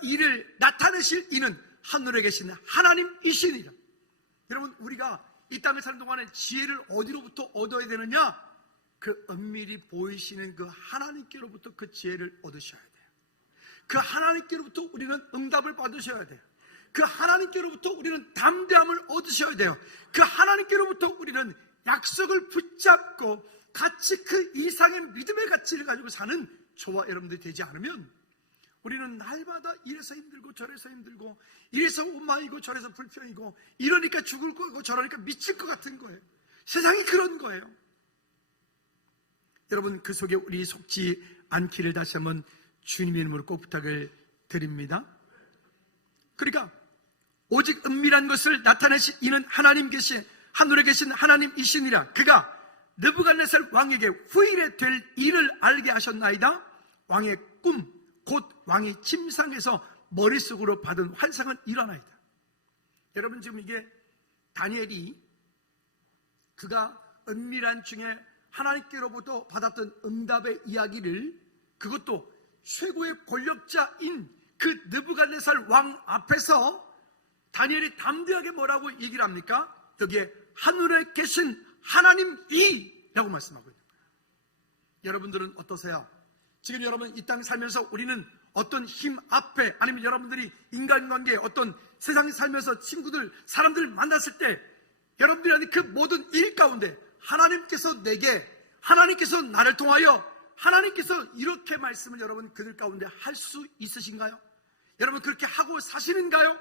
일을 나타내실 이는 하늘에 계신 하나님이시니라. 여러분, 우리가 이 땅에 사는 동안에 지혜를 어디로부터 얻어야 되느냐? 그 은밀히 보이시는 그 하나님께로부터 그 지혜를 얻으셔야 돼요. 그 하나님께로부터 우리는 응답을 받으셔야 돼요. 그 하나님께로부터 우리는 담대함을 얻으셔야 돼요. 그 하나님께로부터 우리는 약속을 붙잡고 같이 그 이상의 믿음의 가치를 가지고 사는 저와 여러분들이 되지 않으면 우리는 날마다 이래서 힘들고 저래서 힘들고 이래서 옥마이고 저래서 불평이고 이러니까 죽을 거고 저러니까 미칠 것 같은 거예요. 세상이 그런 거예요. 여러분, 그 속에 우리 속지 않기를 다시 한번 주님의 이름으로 꼭 부탁을 드립니다. 그러니까 오직 은밀한 것을 나타내신 이는 하나님 계신 하늘에 계신 하나님이시니라. 그가 느부갓네살 왕에게 후일에 될 일을 알게 하셨나이다. 왕의 꿈 곧 왕이 침상에서 머릿속으로 받은 환상은 일어나이다. 여러분, 지금 이게 다니엘이 그가 은밀한 중에 하나님께로부터 받았던 응답의 이야기를 그것도 최고의 권력자인 그 느부갓네살 왕 앞에서 다니엘이 담대하게 뭐라고 얘기를 합니까? 여기에 하늘에 계신 하나님이라고 말씀하고 있는 거예요. 여러분들은 어떠세요? 지금 여러분 이 땅 살면서 우리는 어떤 힘 앞에 아니면 여러분들이 인간관계 어떤 세상에 살면서 친구들 사람들을 만났을 때 여러분들이 그 모든 일 가운데 하나님께서 하나님께서 나를 통하여 하나님께서 이렇게 말씀을 여러분 그들 가운데 할 수 있으신가요? 여러분 그렇게 하고 사시는가요?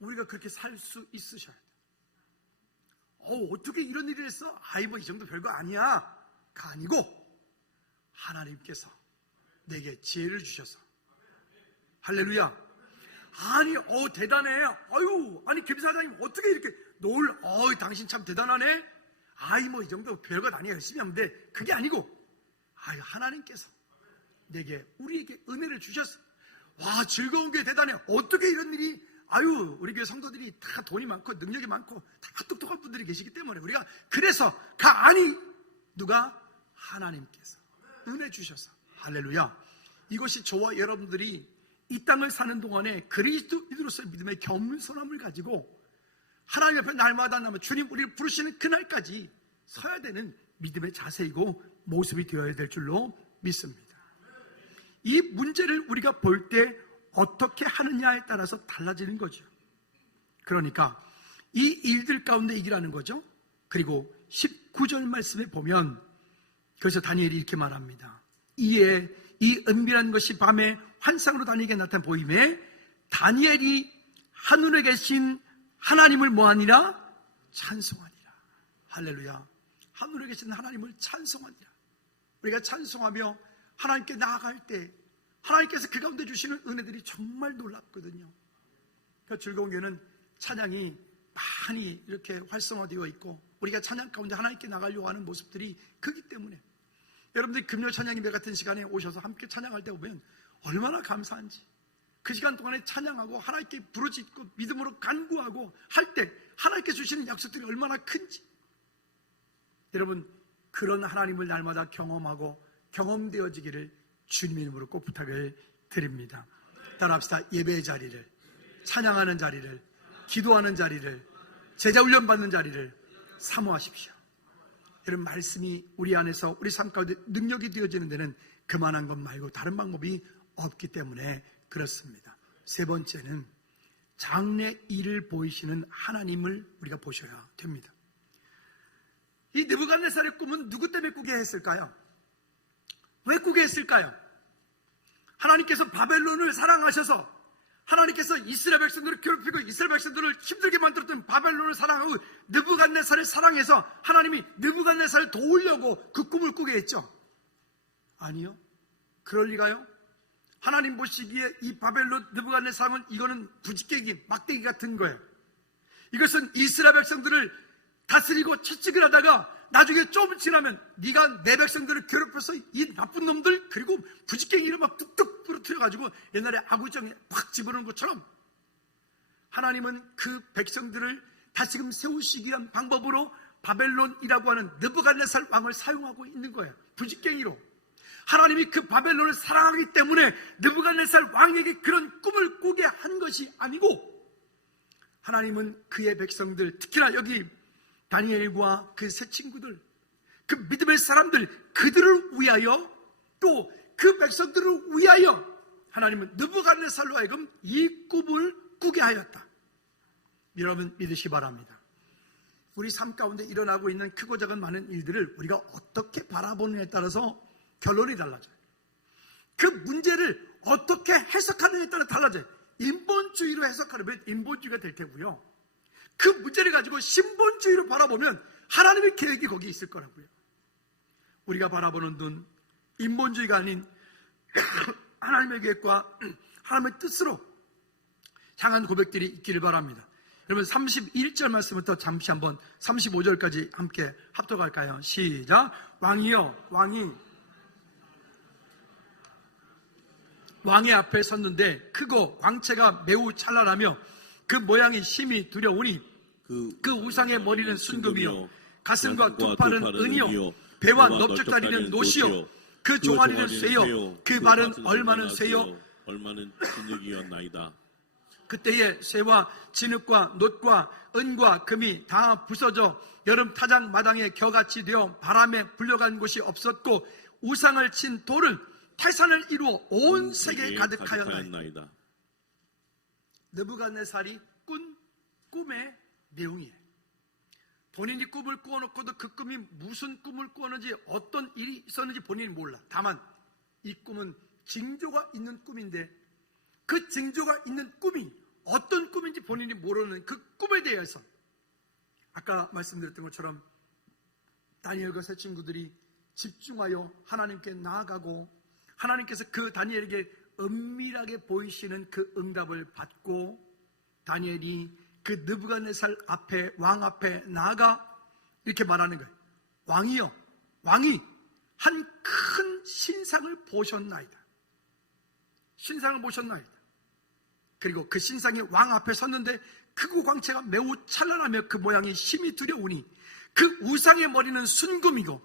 우리가 그렇게 살 수 있으셔야 돼요. 어떻게 이런 일을 했어? 이 정도 별거 아니야 가 아니고 하나님께서 내게 지혜를 주셔서 할렐루야. 아니 대단해. 아니 김 사장님 어떻게 이렇게 당신 참 대단하네. 이 정도 별것 아니야 열심히 하면 돼. 그게 아니고 하나님께서 우리에게 은혜를 주셨어. 와, 즐거운 게 대단해. 어떻게 이런 일이 우리 교회 성도들이 다 돈이 많고 능력이 많고 다 똑똑한 분들이 계시기 때문에 우리가 그래서 누가 하나님께서 은혜 주셔서 할렐루야. 이것이 저와 여러분들이 이 땅을 사는 동안에 그리스도인으로서의 믿음의 겸손함을 가지고 하나님 앞에 날마다 주님 우리를 부르시는 그날까지 서야 되는 믿음의 자세이고 모습이 되어야 될 줄로 믿습니다. 이 문제를 우리가 볼 때 어떻게 하느냐에 따라서 달라지는 거죠. 그러니까 이 일들 가운데 얘기라는 거죠. 그리고 19절 말씀에 보면 그래서 다니엘이 이렇게 말합니다. 이에 이 은밀한 것이 밤에 환상으로 다니엘에게 나타나 보임에 다니엘이 하늘에 계신 하나님을 뭐하니라? 찬송하니라. 할렐루야. 하늘에 계신 하나님을 찬송하니라. 우리가 찬송하며 하나님께 나아갈 때 하나님께서 그 가운데 주시는 은혜들이 정말 놀랍거든요. 그 즐거운 교회는 찬양이 많이 이렇게 활성화되어 있고 우리가 찬양 가운데 하나님께 나가려고 하는 모습들이 크기 때문에 여러분들이 금요 찬양 예배 같은 시간에 오셔서 함께 찬양할 때 보면 얼마나 감사한지, 그 시간 동안에 찬양하고 하나님께 부르짖고 믿음으로 간구하고 할 때 하나님께 주시는 약속들이 얼마나 큰지, 여러분 그런 하나님을 날마다 경험하고 경험되어지기를 주님의 이름으로 꼭 부탁을 드립니다. 따라합시다. 예배의 자리를, 찬양하는 자리를, 기도하는 자리를, 제자훈련 받는 자리를 사모하십시오. 여러분 말씀이 우리 안에서 우리 삶 가운데 능력이 되어지는 데는 그만한 것 말고 다른 방법이 없기 때문에 그렇습니다. 세 번째는 장래 일을 보이시는 하나님을 우리가 보셔야 됩니다. 이 느부갓네살의 꿈은 누구 때문에 꾸게 했을까요? 왜 꾸게 했을까요? 하나님께서 바벨론을 사랑하셔서 하나님께서 이스라엘 백성들을 괴롭히고 이스라엘 백성들을 힘들게 만들었던 바벨론을 사랑하고 느부갓네살을 사랑해서 하나님이 느부갓네살을 도우려고 그 꿈을 꾸게 했죠? 아니요. 그럴 리가요? 하나님 보시기에 이 바벨론 느부갓네살은 이거는 부지깽이, 막대기 같은 거예요. 이것은 이스라엘 백성들을 다스리고 채찍을 하다가 나중에 좀 지나면 네가 내 백성들을 괴롭혀서 이 나쁜 놈들, 그리고 부지깽이를 막 뚝뚝 부러뜨려가지고 옛날에 아구정에 팍 집어넣은 것처럼 하나님은 그 백성들을 다시금 세우시기 위한 방법으로 바벨론이라고 하는 느부갓네살 왕을 사용하고 있는 거예요. 부지깽이로. 하나님이 그 바벨론을 사랑하기 때문에 느부갓네살 왕에게 그런 꿈을 꾸게 한 것이 아니고, 하나님은 그의 백성들, 특히나 여기 다니엘과 그 세 친구들, 그 믿음의 사람들, 그들을 위하여, 또 그 백성들을 위하여 하나님은 느부갓네살로 하여금 이 꿈을 꾸게 하였다. 여러분 믿으시기 바랍니다. 우리 삶 가운데 일어나고 있는 크고 작은 많은 일들을 우리가 어떻게 바라보느냐에 따라서 결론이 달라져요. 그 문제를 어떻게 해석하느냐에 따라 달라져요. 인본주의로 해석하려면 인본주의가 될 테고요, 그 문제를 가지고 신본주의로 바라보면 하나님의 계획이 거기에 있을 거라고요. 우리가 바라보는 눈, 인본주의가 아닌 하나님의 계획과 하나님의 뜻으로 향한 고백들이 있기를 바랍니다. 여러분 31절 말씀부터 잠시 한번 35절까지 함께 합독할까요? 시작. 왕이여, 왕의 앞에 섰는데 크고 광채가 매우 찬란하며 그 모양이 심히 두려우니 그 우상의 머리는 순금이요 가슴과 두 팔은 은이요 배와 넓적다리는 노시요 그 종아리는 쇠요 그 발은 얼마는 쇠요 얼마는 진흙이었나이다. 그때에 쇠와 진흙과 놋과 은과 금이 다 부서져 여름 타작 마당에 겨같이 되어 바람에 불려간 곳이 없었고 우상을 친 돌은 태산을 이루어 온 세계에 가득하였나이다. 느부갓네살이 꾼 꿈의 내용이에요. 본인이 꿈을 꾸어놓고도 그 꿈이 무슨 꿈을 꾸었는지, 어떤 일이 있었는지 본인이 몰라. 다만 이 꿈은 징조가 있는 꿈인데 그 징조가 있는 꿈이 어떤 꿈인지 본인이 모르는 그 꿈에 대해서 아까 말씀드렸던 것처럼 다니엘과 세 친구들이 집중하여 하나님께 나아가고 하나님께서 그 다니엘에게 은밀하게 보이시는 그 응답을 받고 다니엘이 그 느부갓네살 앞에, 왕 앞에 나아가 이렇게 말하는 거예요. 왕이여, 왕이 한 큰 신상을 보셨나이다. 신상을 보셨나이다. 그리고 그 신상이 왕 앞에 섰는데 크고 광채가 매우 찬란하며 그 모양이 심히 두려우니 그 우상의 머리는 순금이고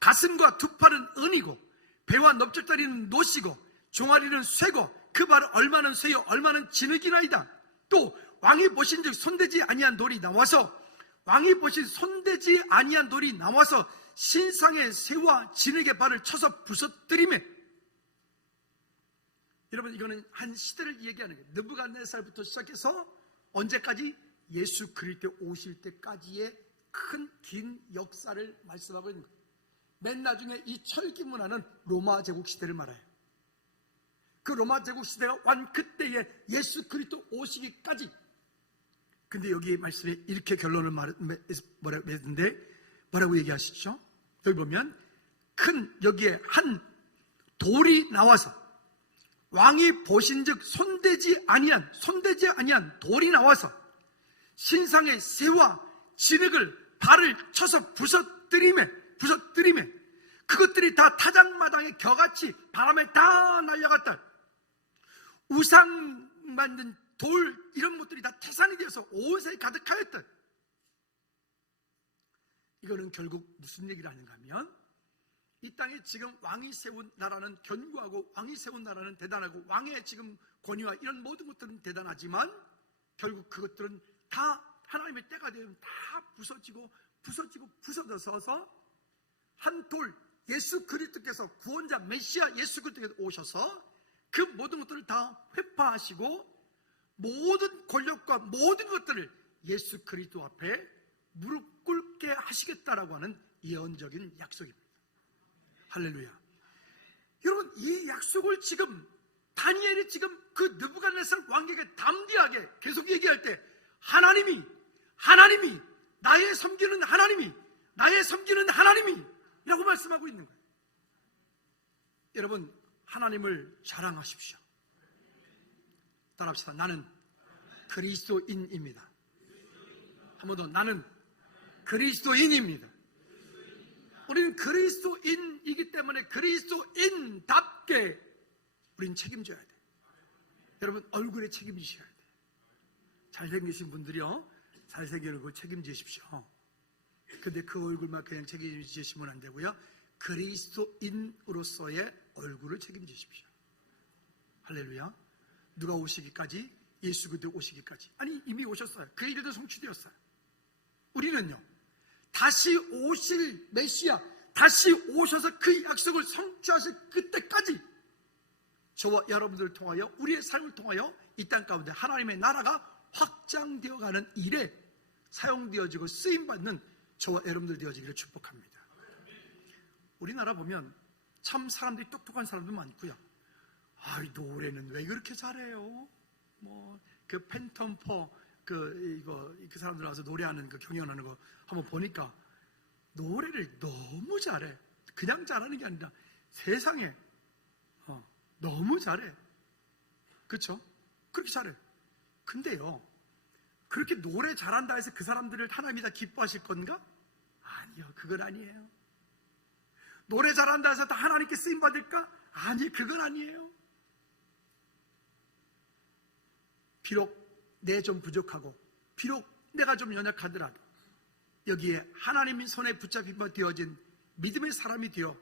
가슴과 두 팔은 은이고 배와 넓적다리는 노시고 종아리는 쇠고 그 발은 얼마는 쇠요 얼마는 진흙이나이다. 또 왕이 보신즉 손대지 아니한 돌이 나와서 왕이 보신 손대지 아니한 돌이 나와서 신상의 쇠와 진흙의 발을 쳐서 부서뜨리매. 여러분 이거는 한 시대를 얘기하는 거예요. 느부갓네살부터 시작해서 언제까지? 예수 그리스도 오실 때까지의 큰 긴 역사를 말씀하고 있는 거예요. 맨 나중에 이 철기 문화는 로마 제국 시대를 말해요. 그 로마 제국 시대가 완 그때에 예수 그리스도 오시기까지. 근데 여기 말씀에 이렇게 결론을 맺는데 뭐라고 얘기하시죠? 여기 보면 여기에 한 돌이 나와서 왕이 보신즉 손대지 아니한 돌이 나와서 신상의 새와 진흙을 발을 쳐서 부서뜨리매 그것들이 다 타작마당에 겨같이 바람에 다 날려갔다. 우상 만든 돌 이런 것들이 다 태산이 되어서 온 세상에 가득하였다. 이거는 결국 무슨 얘기를 하는가 하면 이 땅에 지금 왕이 세운 나라는 견고하고 왕이 세운 나라는 대단하고 왕의 지금 권위와 이런 모든 것들은 대단하지만 결국 그것들은 다 하나님의 때가 되면 다 부서져서 한 돌 예수 그리스도께서 구원자 메시아 예수 그리스도께서 오셔서 그 모든 것들을 다 회파하시고 모든 권력과 모든 것들을 예수 그리스도 앞에 무릎 꿇게 하시겠다라고 하는 예언적인 약속입니다. 할렐루야. 여러분, 이 약속을 지금 다니엘이 지금 그 느부갓네살 왕에게 담대하게 계속 얘기할 때 하나님이 나의 섬기는 하나님이 라고 말씀하고 있는 거예요. 여러분, 하나님을 자랑하십시오. 따라합시다. 나는 그리스도인입니다. 한 번 더. 나는 그리스도인입니다. 우리는 그리스도인이기 때문에 그리스도인답게 우리는 책임져야 돼. 여러분, 얼굴에 책임지셔야 돼. 잘생기신 분들이요, 잘생긴 얼굴 책임지십시오. 근데 그 얼굴만 그냥 책임지시면 안 되고요, 그리스도인으로서의 얼굴을 책임지십시오. 할렐루야. 누가 오시기까지? 예수 그리스도 오시기까지. 아니, 이미 오셨어요. 그 일도 성취되었어요. 우리는요, 다시 오실 메시아, 다시 오셔서 그 약속을 성취하실 그때까지 저와 여러분들을 통하여, 우리의 삶을 통하여 이 땅 가운데 하나님의 나라가 확장되어가는 일에 사용되어지고 쓰임받는 저와 여러분들 되어지기를 축복합니다. 우리나라 보면 참 사람들이 똑똑한 사람도 많고요. 아이, 노래는 왜 그렇게 잘해요? 그 팬텀퍼 그 사람들 와서 노래하는 그 경연하는 거 한번 보니까 노래를 너무 잘해. 그냥 잘하는 게 아니라 세상에 너무 잘해. 그렇죠? 그렇게 잘해. 근데요, 그렇게 노래 잘한다 해서 그 사람들을 하나님이 다 기뻐하실 건가? 아니요, 그건 아니에요. 노래 잘한다 해서 다 하나님께 쓰임 받을까? 아니, 그건 아니에요. 비록 내 좀 부족하고 비록 내가 좀 연약하더라도 여기에 하나님의 손에 붙잡힌 되어진 믿음의 사람이 되어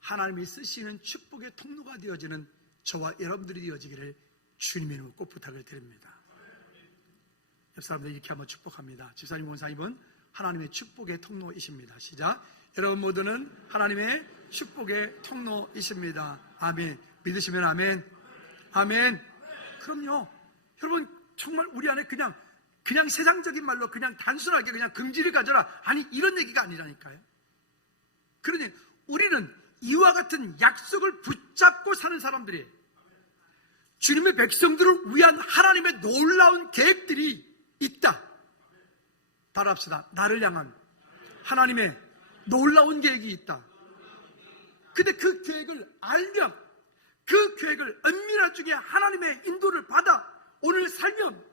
하나님이 쓰시는 축복의 통로가 되어지는 저와 여러분들이 되어지기를 주님의 이름으로 꼭 부탁을 드립니다. 옆 사람들 이렇게 한번 축복합니다. 집사님, 원사님은 하나님의 축복의 통로이십니다. 시작. 여러분 모두는 하나님의 축복의 통로이십니다. 아멘. 믿으시면 아멘. 아멘. 그럼요. 여러분, 정말 우리 안에 그냥 세상적인 말로 그냥 단순하게 그냥 긍지를 가져라, 아니, 이런 얘기가 아니라니까요. 그러니 우리는 이와 같은 약속을 붙잡고 사는 사람들이에요. 주님의 백성들을 위한 하나님의 놀라운 계획들이 있다. 따라합시다. 나를 향한 하나님의 놀라운 계획이 있다. 근데 그 계획을 알면, 그 계획을 은밀한 중에 하나님의 인도를 받아 오늘 살면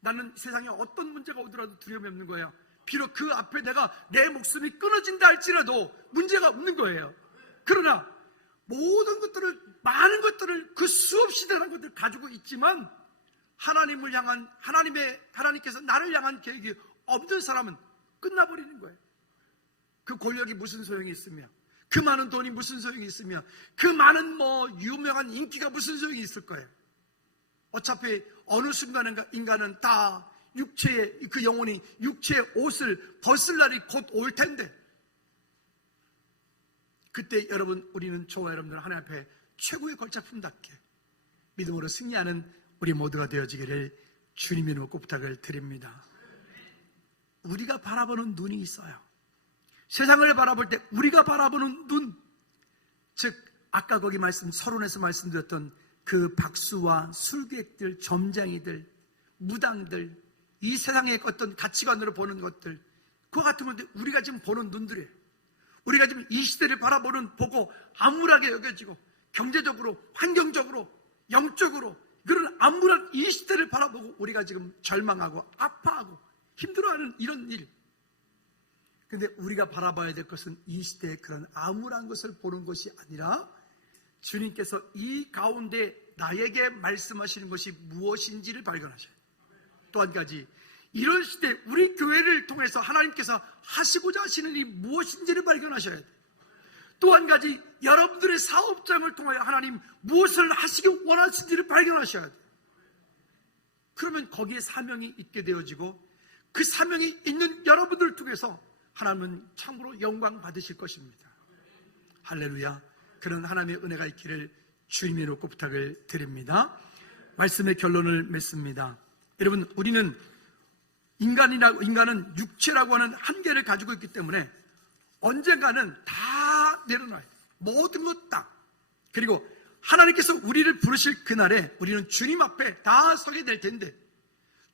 나는 세상에 어떤 문제가 오더라도 두려움이 없는 거예요. 비록 그 앞에 내 목숨이 끊어진다 할지라도 문제가 없는 거예요. 그러나 모든 것들을, 많은 것들을, 그 수없이 대단한 것들을 가지고 있지만 하나님을 향한, 하나님께서 나를 향한 계획이 없는 사람은 끝나버리는 거예요. 그 권력이 무슨 소용이 있으며, 그 많은 돈이 무슨 소용이 있으며, 그 많은 유명한 인기가 무슨 소용이 있을 거예요. 어차피 어느 순간에 인간은 다 육체의, 그 영혼이 육체의 옷을 벗을 날이 곧 올 텐데, 그때 우리는 저와 여러분들 하나님 앞에 최고의 걸작품답게 믿음으로 승리하는 우리 모두가 되어지기를 주님의 이름으로 꼭 부탁을 드립니다. 우리가 바라보는 눈이 있어요. 세상을 바라볼 때 우리가 바라보는 눈, 즉 아까 거기 서론에서 말씀드렸던 그 박수와 술객들, 점쟁이들, 무당들, 이 세상의 어떤 가치관으로 보는 것들, 그와 같은 건데 우리가 지금 보는 눈들이에요. 우리가 지금 이 시대를 보고 암울하게 여겨지고 경제적으로, 환경적으로, 영적으로 그런 암울한 이 시대를 바라보고 우리가 지금 절망하고 아파하고 힘들어하는 이런 일. 근데 우리가 바라봐야 될 것은 이 시대의 그런 암울한 것을 보는 것이 아니라 주님께서 이 가운데 나에게 말씀하시는 것이 무엇인지를 발견하셔야 돼요. 또 한 가지, 이런 시대 우리 교회를 통해서 하나님께서 하시고자 하시는 일이 무엇인지를 발견하셔야 돼요. 또 한 가지, 여러분들의 사업장을 통하여 하나님 무엇을 하시기 원하시는지를 발견하셔야 돼요. 그러면 거기에 사명이 있게 되어지고 그 사명이 있는 여러분들을 통해서 하나님은 참으로 영광 받으실 것입니다. 할렐루야. 그런 하나님의 은혜가 있기를 주님의 놓고 부탁을 드립니다. 말씀의 결론을 맺습니다. 여러분, 우리는 인간은 육체라고 하는 한계를 가지고 있기 때문에 언젠가는 다 내려놔요. 모든 것 다. 그리고 하나님께서 우리를 부르실 그날에 우리는 주님 앞에 다 서게 될 텐데,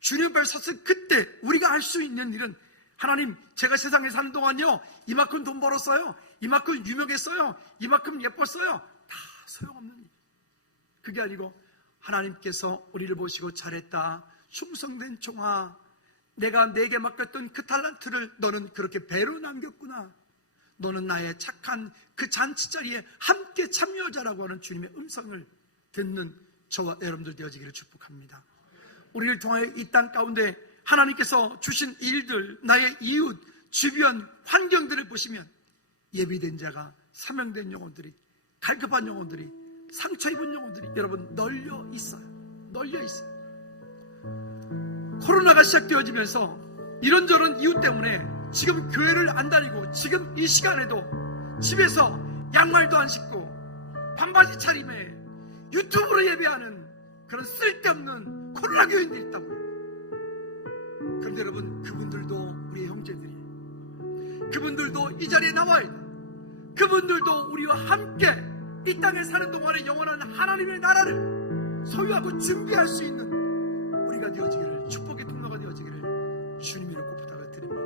주님 앞에 섰을 그때 우리가 할 수 있는 일은, 하나님, 제가 세상에 사는 동안요 이만큼 돈 벌었어요, 이만큼 유명했어요, 이만큼 예뻤어요, 다 소용없는 일. 그게 아니고 하나님께서 우리를 보시고 잘했다, 충성된 종아, 내가 내게 맡겼던 그 달란트를 너는 그렇게 배로 남겼구나, 너는 나의 착한 그 잔치자리에 함께 참여자라고 하는 주님의 음성을 듣는 저와 여러분들 되어지기를 축복합니다. 우리를 통하여 이 땅 가운데 하나님께서 주신 일들, 나의 이웃, 주변 환경들을 보시면 예비된 자가, 사명된 영혼들이, 갈급한 영혼들이, 상처 입은 영혼들이 여러분 널려 있어요. 널려 있어요. 코로나가 시작되어지면서 이런저런 이유 때문에 지금 교회를 안 다니고 지금 이 시간에도 집에서 양말도 안 신고 반바지 차림에 유튜브로 예배하는 그런 쓸데없는 코로나 교인들이 있다고요. 그런데 여러분, 그분들도 우리의 형제들이에요. 그분들도 이 자리에 나와야 돼요. 그분들도 우리와 함께 이 땅에 사는 동안에 영원한 하나님의 나라를 소유하고 준비할 수 있는 우리가 되어지기를, 축복의 통로가 되어지기를 주님의 이름으로 부탁을 드립니다.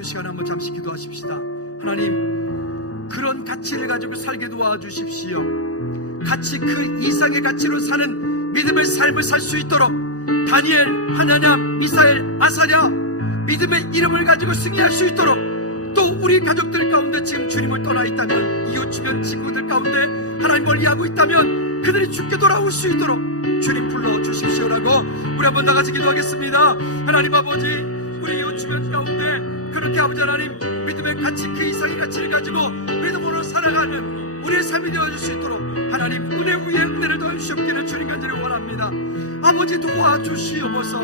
이 시간에 한번 잠시 기도하십시다. 하나님, 그런 가치를 가지고 살게 도와주십시오. 같이 그 이상의 가치로 사는 믿음의 삶을 살 수 있도록 다니엘, 하나냐, 미사엘, 아사랴 믿음의 이름을 가지고 승리할 수 있도록, 또 우리 가족들 가운데 지금 주님을 떠나 있다면, 이웃 주변 친구들 가운데 하나님 멀리하고 있다면 그들이 죽게 돌아올 수 있도록 주님 불러주십시오라고 우리 한번 나가서 기도하겠습니다. 하나님 아버지, 우리 이웃 주변 가운데 그렇게 아버지 하나님 믿음의 가치, 그 이상의 가치를 가지고 믿음으로 살아가는 우리의 삶이 되어줄 수 있도록 하나님 은혜 위에 은혜를 더해주시옵기를 주님 간절히 원합니다. 아버지 도와주시옵소서.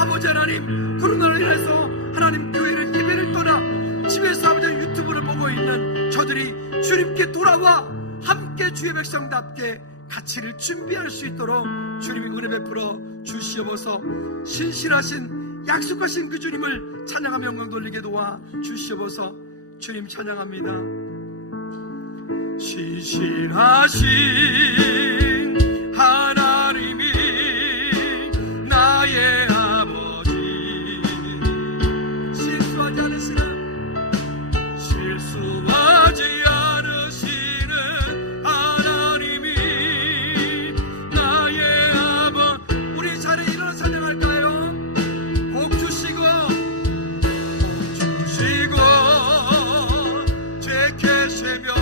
아버지 하나님, 코로나로 인해서 하나님 교회를, 예배를 떠나 집에서 아버지 유튜브를 보고 있는 저들이 주님께 돌아와 함께 주의 백성답게 가치를 준비할 수 있도록 주님이 은혜 베풀어 주시옵소서. 신실하신 약속하신 그 주님을 찬양하며 영광 돌리게 도와 주시옵소서. 주님 찬양합니다. 신실하신 하나님이 나의 아버지, 실수하지 않으시는 하나님이 나의 아버지. 우리 자리에 일어나 찬양할까요? 복 주시고 제 계시며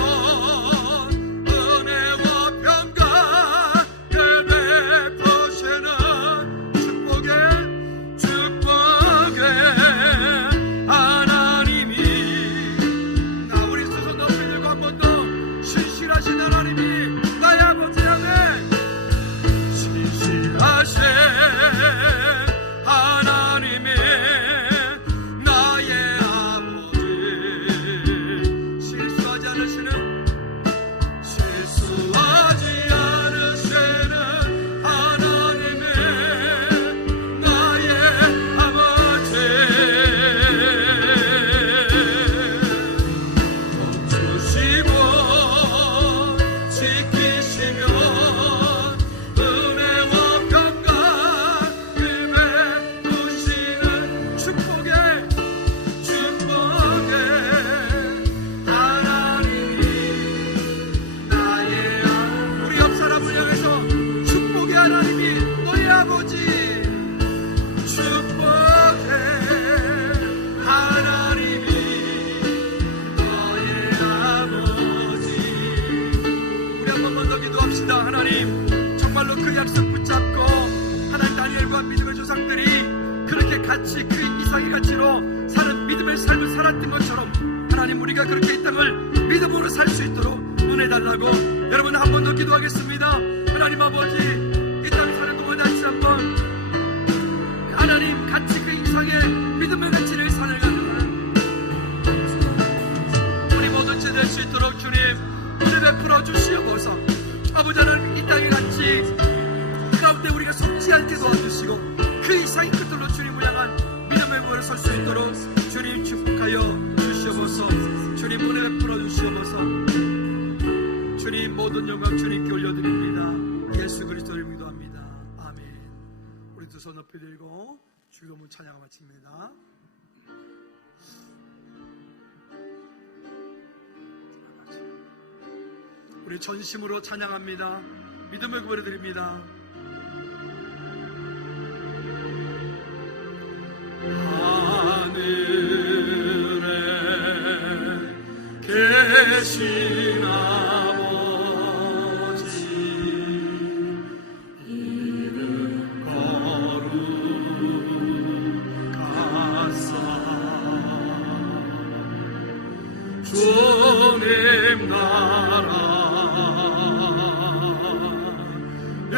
실수하지 않으시는 그러나 하나님 정말로 그 약속 붙잡고 하나님 다니엘과 믿음의 조상들이 그렇게 같이 그 이상의 가치로 사는 믿음의 삶을 살았던 것처럼 하나님 우리가 그렇게 이 땅을 믿음으로 살 수 있도록 은혜 달라고 여러분 한 번 더 기도하겠습니다. 하나님 아버지 이 땅 사는 동안 다시 한번 하나님 같이 그 이상의 믿음의 가치를 살아가는 우리 모두 될 수 있도록 주님 은혜 베풀어 주시옵소서. 아버지 하나님 이 땅에 같이 가운데 우리가 속지 않게 도와주시고 그 이상의 끝들로 주님을 향한 믿음의 무대에 설 수 있도록 주님 축복하여 주시옵소서. 주님 은혜 베풀어 주시옵소서. 주님 모든 영광 주님께 올려드립니다. 예수 그리스도를 기도합니다. 아멘. 우리 두 손 높이 들고 주기도문 찬양을 마칩니다. 우리 전심으로 찬양합니다. 믿음을 구해드립니다. 하늘에 계신 아버지 이름 거룩하사 주님 나라 내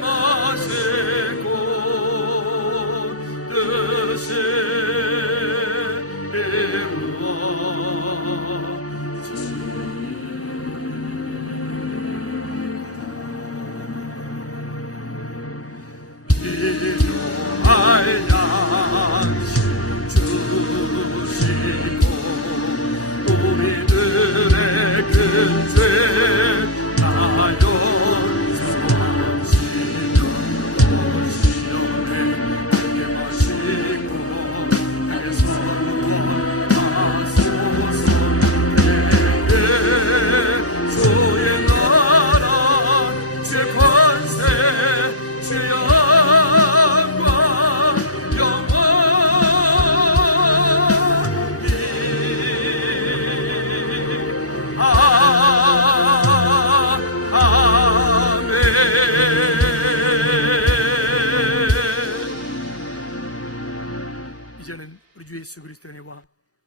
맛의 곧 뜻을 이루어 필요할 양식 주시고 우리들의 근죄 나요 예수 그리스도의 은혜와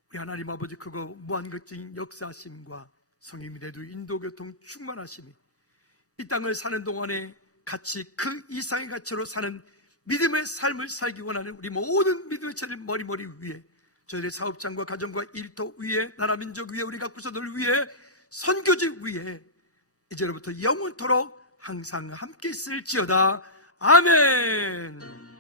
우리 하나님 아버지 크고 무한급진 역사하심과 성령의 대두 인도교통 충만하심이 이 땅을 사는 동안에 같이 그 이상의 가치로 사는 믿음의 삶을 살기 원하는 우리 모든 믿음의 체를 머리 위에 저희들의 사업장과 가정과 일터 위에 나라 민족 위에 우리 각 부서들 위에 선교지 위에 이제로부터 영원토록 항상 함께 있을지어다. 아멘.